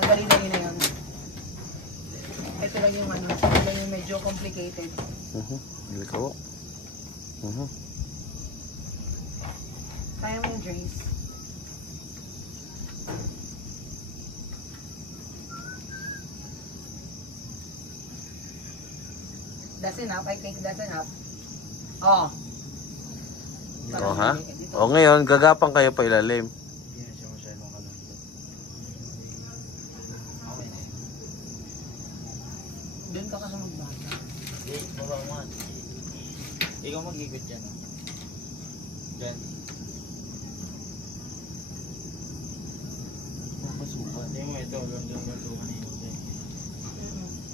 dali-dali na yun. Ito lang yung ito lang yung medyo complicated. Hindi ko. Kaya mo yung Trace. That's enough. I think that's enough. Oh. Oh, ha? O ngayon, gagapang kayo pa ilalim. Hindi na siya masyadong kalambot. Okay na. Doon ka kasi magbasa. Hindi, baba mo. Ikaw mag-ikot dyan. Dyan. Napasukan. Hindi mo ito, ganda ng batuhan na yun.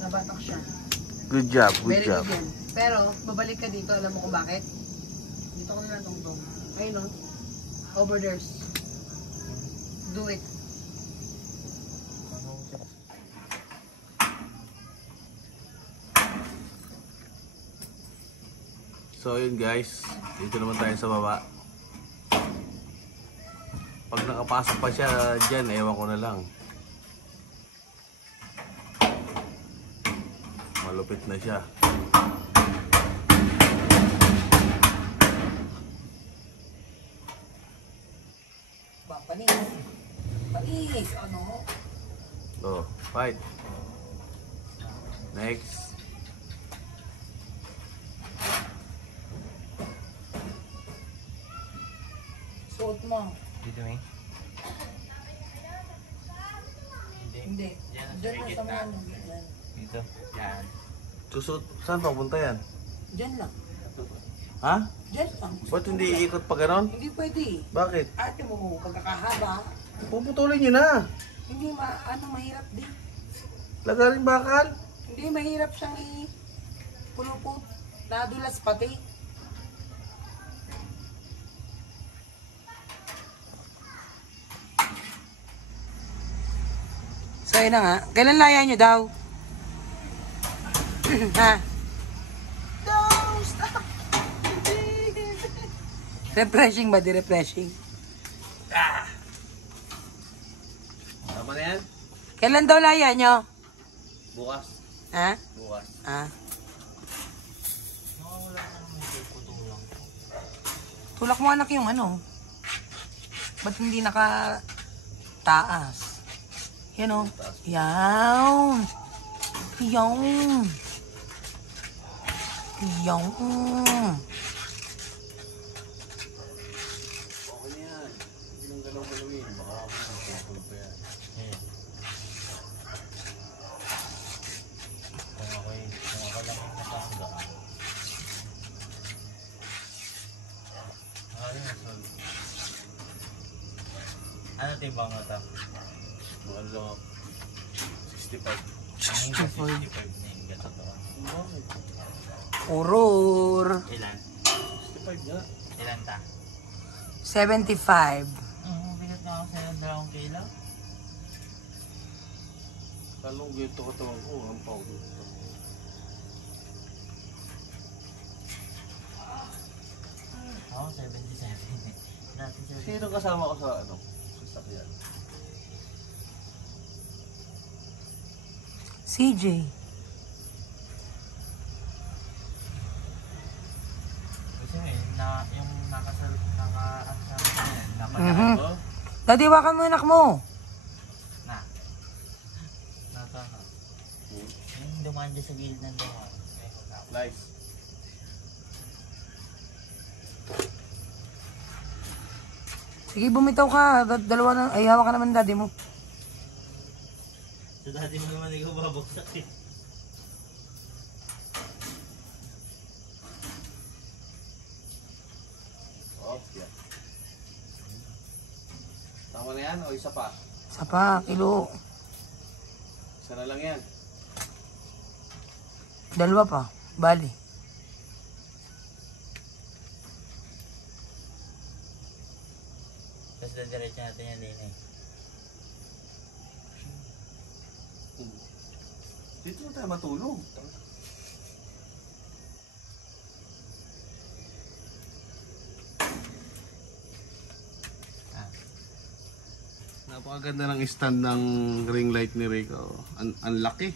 Nabatak siya. Good job, good Very job. good yan. Pero, babalik ka dito. Alam mo kung bakit? Dito ko na tungtong. Ayun no? Overdose. Do it. So yun guys, dito naman tayo sa baba. Pag nakapasok pa siya dyan, ewan ko na lang. Malupit na siya. Panis. Panis. Ano? Oh, fight. Next. Suot mo. Dito eh. Hindi. Yan, Diyan na sa sa gitna. mga Diyan. Dito. Yan. Susot, saan papunta yan? Diyan lang. Ha? Diyan lang. Ba't hindi iikot pa ganon? Hindi pwede. Bakit? Ate mo, pagkakahaba, Puputulin nyo na. hindi mahirap din. Lagaring bakal. Hindi, mahirap siyang i-pulupot. Nadulas pati. So, yun na nga. Kailan laya nyo daw? Ha? Don't stop. Refreshing ba? Di refreshing? Tama na yan? Kailan daw laya nyo? Bukas. Ha? Bukas. Ah. Nakawala na naman yung putulong. Tulak mo anak yung ano. Ba't hindi naka-taas? Yan o. Yan. Yan. Yan. Okay na yan. Hindi nang galaw-galawin. Baka magpapulog pa yan. Kung ako lang nakasangga. Ano timbang mo ito? Mga lang. 65. 65. 65 na yung gato to. Urur. Ilan? 65 nga. Ilan ta? 75. Bigat na ako sa 2 kilo. Talong ganito katawan ko. Ang pao dito. Ako 77. Dati 77. Sino kasama ko sa ano? Sasakyan. CJ. Kasi yung nakasal Daddy, hawakan mo anak mo. Na. Naka. Yung dumaan dyan sa gilid ng dumaan. Nice. Sige, bumitaw ka. Dalawa na. Ay, hawak ka naman daddy mo. So dati mo naman ikaw babagsak eh. Oops, yan. Tama na yan o isa pa? Isa pa, kilo. Isa na lang yan. Dalawa pa. Bali. Tapos diretso natin yan din eh. Dito na tayo matulog. Napakaganda ng stand ng ring light ni Rico. Ang laki.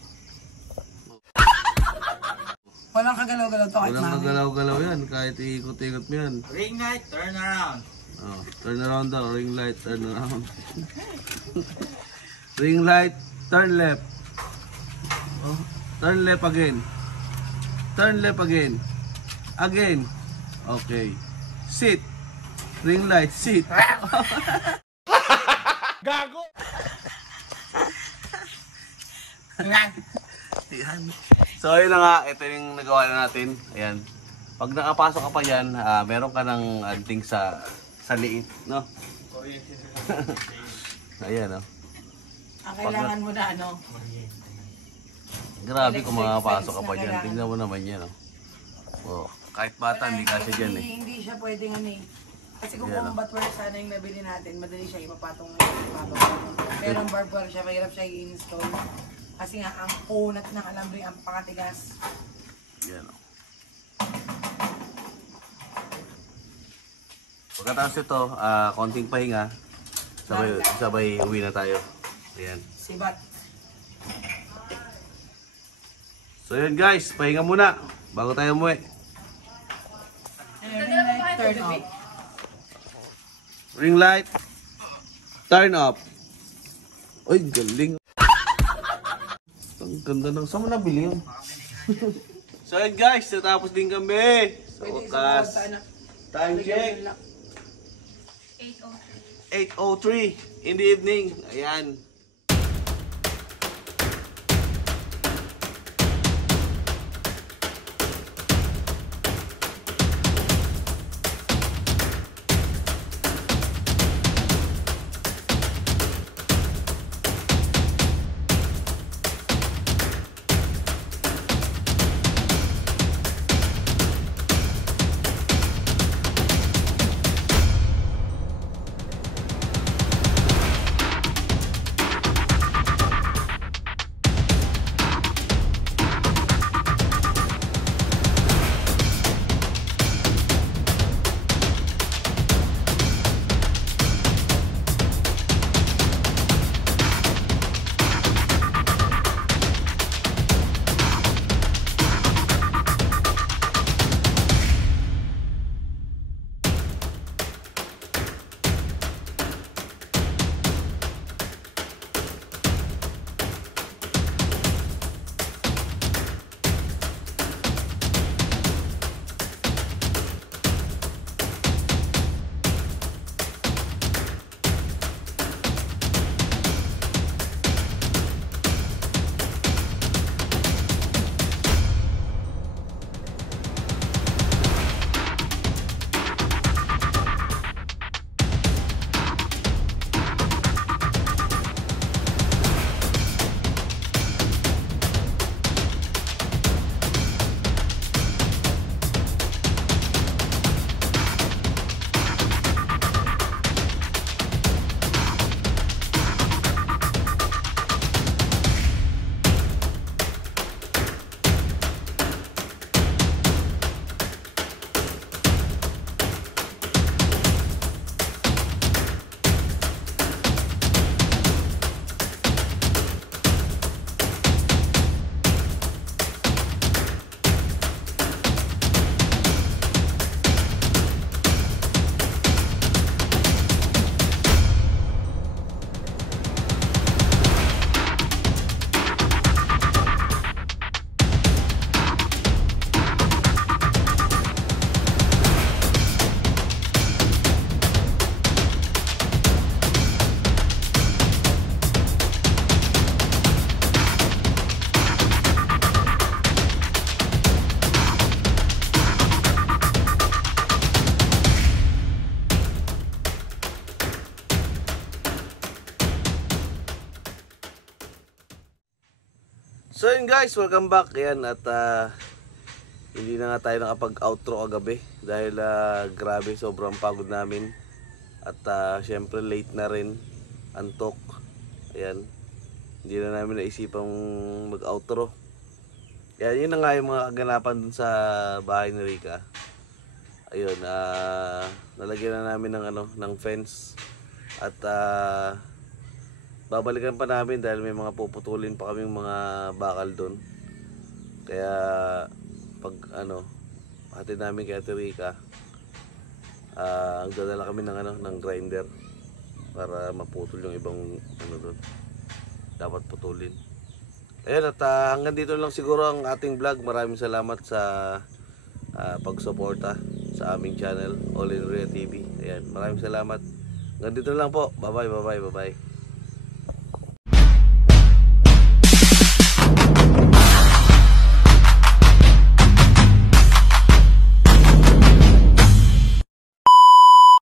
Walang kagalaw-galaw to kahit Walang mami. kagalaw-galaw yan. Kahit iikot-ikot mo yan. Ring light, turn around. Oh, turn around daw. Ring light, turn around. Ring light, turn left. Oh, turn left again. Turn left again. Again. Okay. Sit. Ring light, sit. Gago! Yan. So ayun na nga, ito yung nagawa na natin. Ayan. Pag nakapasok ka pa yan, meron ka ng anting sa liit, no? Ayan, no? Ang kailangan mo na ano. Grabe kung makapasok ka pa dyan. Tingnan mo naman yan, no? Oh, kahit bata, hindi kasi dyan, eh. Hindi siya pwedeng ano eh. Kasi kung Yan, combat wire sana yung nabili natin, madali siya ipapatong. Pero ang barbed wire siya, mahirap siya i-install. Kasi nga, ang kunat ng alambre, ang pakatigas. Yan, no? Pagkatapos ito, konting pahinga, sabay uwi na tayo. Ayan. Sibat. So yun guys, pahinga muna bago tayo umuwi. Turn off. Ring light, turn off. Uy, galing. Ang ganda ng... Saan mo nabili yun? So yun guys, natapos din kami. Sa wakas. Time check. 8:03 in the evening. Ayan. So yun guys, welcome back. Ayan, at hindi na nga tayo nakapag-outro kagabi dahil grabe, sobrang pagod namin. At syempre late na rin, antok. Ayan, hindi na namin naisipang mag-outro. Ayan, yun na nga yung mga kaganapan dun sa bahay ni Rica. Ayun, nalagyan na namin ng fence. At babalikan pa namin dahil may mga puputulin pa kaming mga bakal doon. Kaya pag hatid namin kay Ate Rica, dadala kami ng grinder para maputol yung ibang doon dapat putulin. Ayun, at hanggang dito lang siguro ang ating vlog. Maraming salamat sa pagsuporta sa aming channel, All in Ria TV. Ayan, maraming salamat. Hanggang dito lang po. Bye bye.